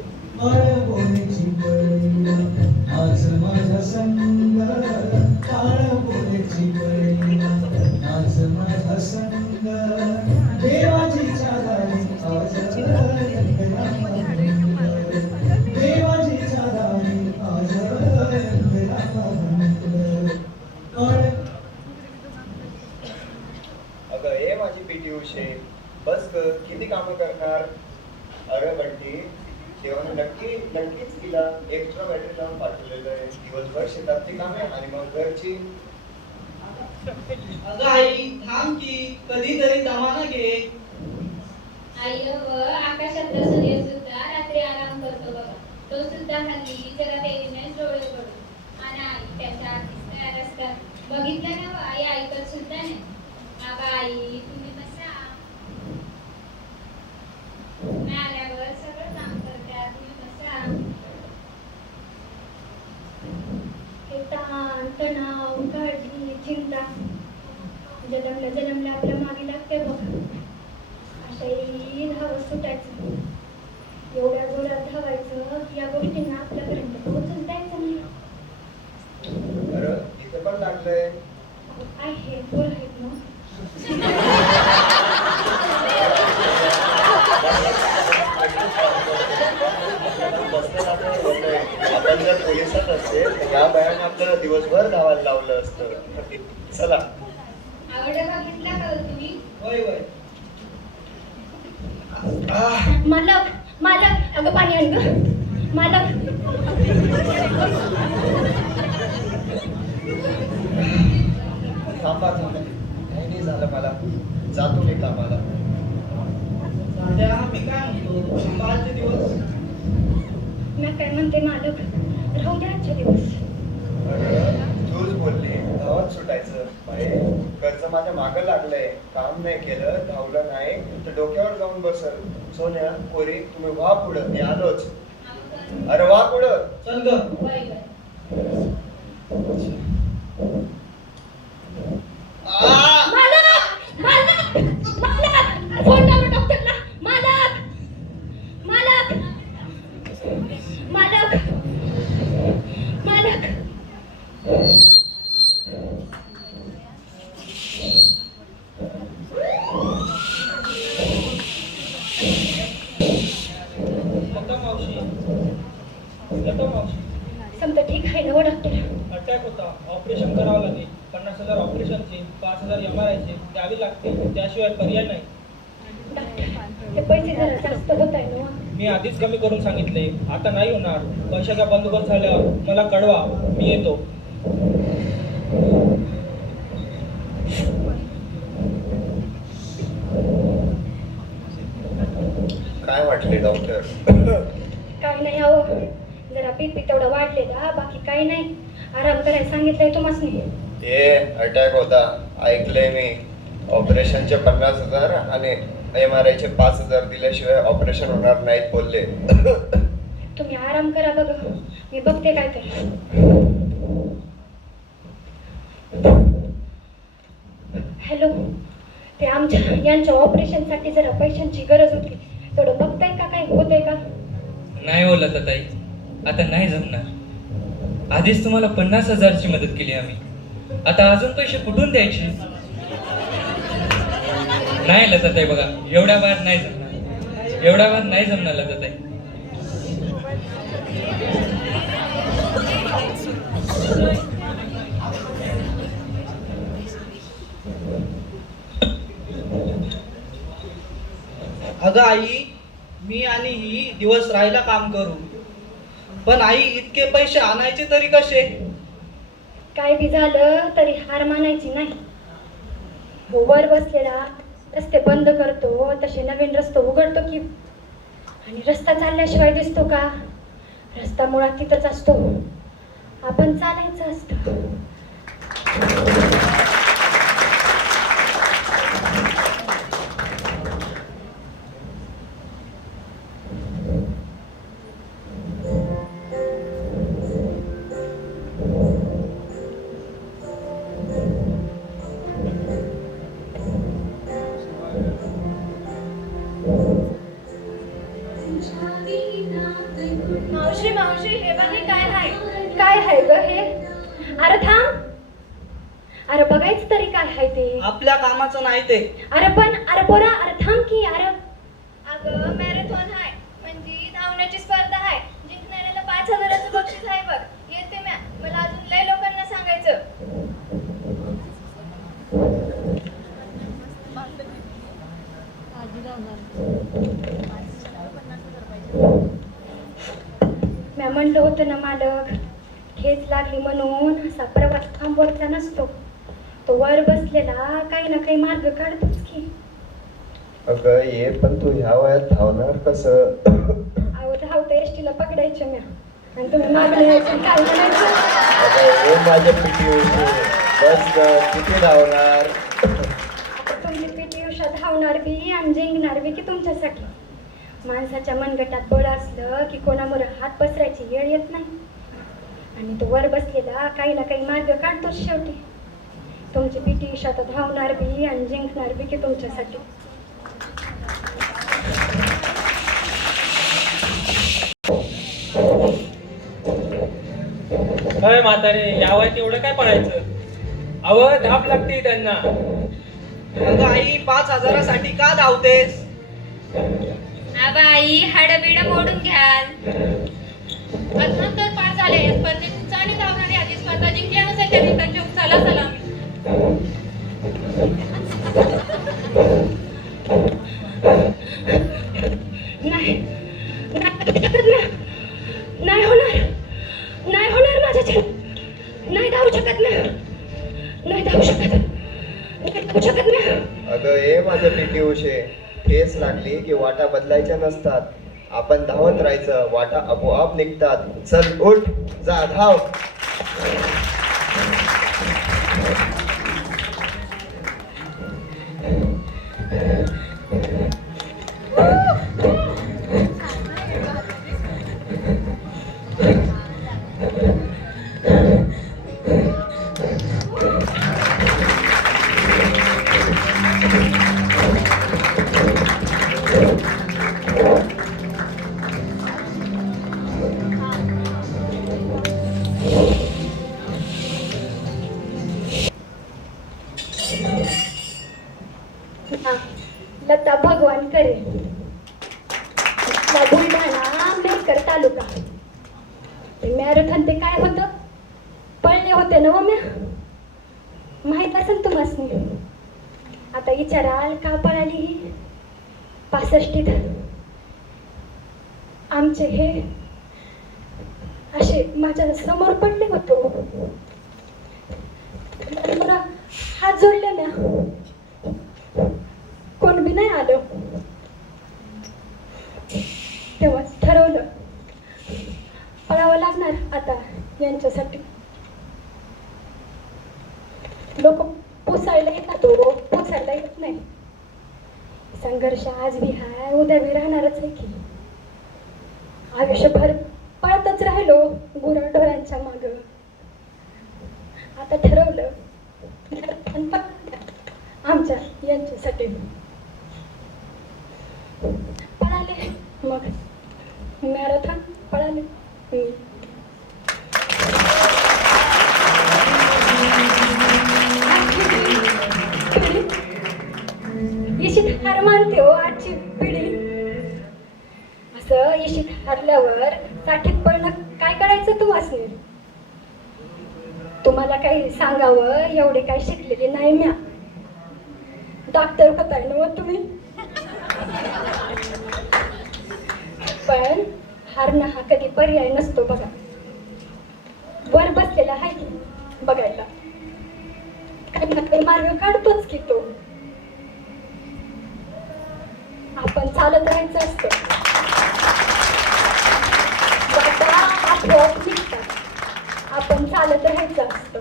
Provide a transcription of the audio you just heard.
बोलीची बळीला आज माझा संग बोलीची बळीला आज माझा संग देवाजीच्या दारी आज रंगला भंग देवाजीच्या दारी आज रंगला भंग अगं हे माझी पीटी उषे बस ग किती कामं करणार. अरे बंटी देवाने नक्कीच तिला एक्स्ट्रा बॅटरी लावून पाठवलेलं आहे. दिवसभर शेतातली कामे आणि मग घरची. अगं आई थांब की कधीतरी दमाना घे. आई व आकाशातला सूर्य सुद्धा रात्री आराम करतो बघा. तो सुद्धा हल्ली जरा देवीने डोळे पडतो आणि आई त्याच्या आधीच तयार असतात. बघितलं ना आई ऐकत सुद्धा नाही. अगं आई तुम्ही बसा. मी आल्यावर सगळं काम करते. तुम्ही बसा. हे ताण तणाव काळजी चिंता जन्मल्या आपल्या मागे लागते बघ. अशाही धावत सुटायचं. एवढ्या जोरात धावायचं की या गोष्टींना आपल्यापर्यंत पोहोचून द्यायचं नाही. अरे इथे पण लागलंय. काय हे बोल आहेत मग. आपण जर पोलिसात असेल तर या बायाने आपल्याला दिवसभर धावायला लावलं असतं. चला आवडे बघितला का तुम्ही. होय होय. मालक मालक अगं पाणी आण ग मालक. थांबा काही नाही झालं मला. जातो मी कामाला. साध्या मी काय म्हणतो कालचे दिवस. मी काय म्हणते मालक राहू द्या आजचे दिवस. तूच बोलली गावात सुटायचं. कर्ज माझ्या मागं लागलंय. काम नाही केलं धावलं नाही तर डोक्यावर जाऊन बसल. सोन्या पोरी तुम्ही व्हा पुढं मी आलोच. अरे व्हा पुढं. चल ग. मालक मालक मालक फोन लावा डॉक्टरला. मालक मालक मालक मालक. समजा ठीक आहे ना डॉक्टर. अटॅक होता. ऑपरेशन करावं लागेल. 50,000 ऑपरेशनचे 5,000 MRI द्यावी लागतील. त्याशिवाय पर्याय नाही. डॉक्टर ते पैसे जरा जास्त होत आहे ना. मी आधीच कमी करून सांगितले. आता नाही होणार. पैशाचा बंदोबस्त झाल्यावर मला कळवा. मी येतो. काय वाटले डॉक्टर. काही नाही अहो जरा बीपी तेवढा वाढलेला बाकी काही नाही. आराम करायला सांगितलंय तुम्हाला. हे अटॅक होता ऐकलंय मी. ऑपरेशनचे 50,000 आणि MRI चे 5,000 दिल्याशिवाय ऑपरेशन होणार नाहीत बोलले. तुम्ही आराम करा बघा. मी बघते काय ते. हॅलो ते आमच्या यांच्या ऑपरेशनसाठी जरा पैशांची गरज होती. तेवढं बघताय का काय होतंय का. नाही हो लताताई आता नाही जमणार. आधीच तुम्हाला 50,000ची मदत केली आम्ही. आता अजून पैसे कुठून द्यायचे. नाही लताताई बघा एवढ्या वाद नाही जमणार. एवढ्या वाद नाही जमणार लताताई. अगं आई मी आणि ही दिवस राहायला काम करू. पण आई इतके पैसे आणायचे तरी कसे. काय बी झालं तरी हार मानायची नाही. हो वर बसलेला रस्ते बंद करतो तसे नवीन रस्ते उघडतो की. आणि रस्ता चालल्याशिवाय दिसतो का. रस्ता मुळात तिथंच असतो. आपण चालायचं असतं. मावशी मावशी हे बघे काय आहे. काय आहे ग हे? अरे थांब. अरे बघायचं तरी काय आहे ते. आपल्या कामाचं नाही ते. अरे पोरा अरे थांब की. अगं मॅरेथॉन आहे म्हणजे धावण्याची स्पर्धा आहे. जिंकणाऱ्याला 5,000चं बक्षीस आहे बघ. येते म्या. मला अजून लय लोकांना सांगायचं. म्या म्हणलं होतं ना मालक, खेच लागली म्हणून असा प्रवास थांबवायचा नसतो. तो वर बसलेला काही ना काही मार्ग काढतोच की. अगं ये पण तू ह्या वयात धावणार कसं? अहो धावता एसटीला पकडायचं म्या आणि तुम्ही मागणे यायचं काय म्हणायचं. अगं ये माझ्या पिटी उशी बस ग, किती धावणार? आता तुमची पीटी उषा धावणार बी आणि जिंकणार बी की तुमच्यासाठी. माणसाच्या मनगटात बळ असलं की कोणामुळे हात पसरायची वेळ येत नाही. आणि तो वर बसलेला काही ना काही मार्ग काढतोच शेवटी. तुमची पीटी उषा तर धावणार बी आणि जिंकणार बी की तुमच्यासाठी. अय म्हातारे या वयात एवढं काय पळायचं? अव धाप लागते त्यांना. अगं आई 5,000साठी का धावतेस? आई हाडबिड मोडून घ्याल. अजून तर पास झाले स्पर्धेत आणि धावणारी आधी स्पर्धा जिंकल्यानुसार त्यांनी त्यांच्या चला सलामी. नाही नाही होणार. नाही होणार माझ्याच्या. नाही धावू शकत ना. नाही धावू शकत. नाही धावू शकत ना. अगं ये माझ्या पिटी उशे, ठेस लागली की वाटा बदलायच्या नसतात. आपण धावत राहायचं, वाटा आपोआप निघतात. चल उठ, जा धाव. लता भगवान करे. बुलढाणा मेहकर तालुका. ते मॅरेथॉन ते काय होतं? पळणे होते ना हो म्या. माहित असेल तुम्हाला. आता विचाराल का पळाली ही? 65 आमचे हे असे माझ्या समोर पडले होतो. मला हात जोडले म्या. कोण बी नाही आलं. तेव्हाच ठरवलं पळावं लागणार आता यांच्यासाठी. लोक पोसायला येतात हो, पोसायला येत नाही. संघर्ष आज बी हाय, उद्या बी राहणारच आहे की. आयुष्यभर पळतच राहिलो गुराढोरांच्या माग. आता ठरवलं आमच्या यांच्यासाठी. पळाले मग मॅरेथॉन पळाले. यशीत हार मानते हो आजची पिढी. असं यशीत हारल्यावर साठीत पळणं काय करायचं तुम्हाला? तुम्हाला काही सांगावं एवढे काही शिकलेले नाही म्या. डॉक्टर होताय ना तुम्ही. पण हारणं हा कधी पर्याय नसतो बघा. वर बसलेला आहे की बघायला. काही ना काही मार्ग काढतोच की तो. आपण चालत राहायचं असतं. वाटा आपोआप निघतात. आपण चालत राहायचं असतं.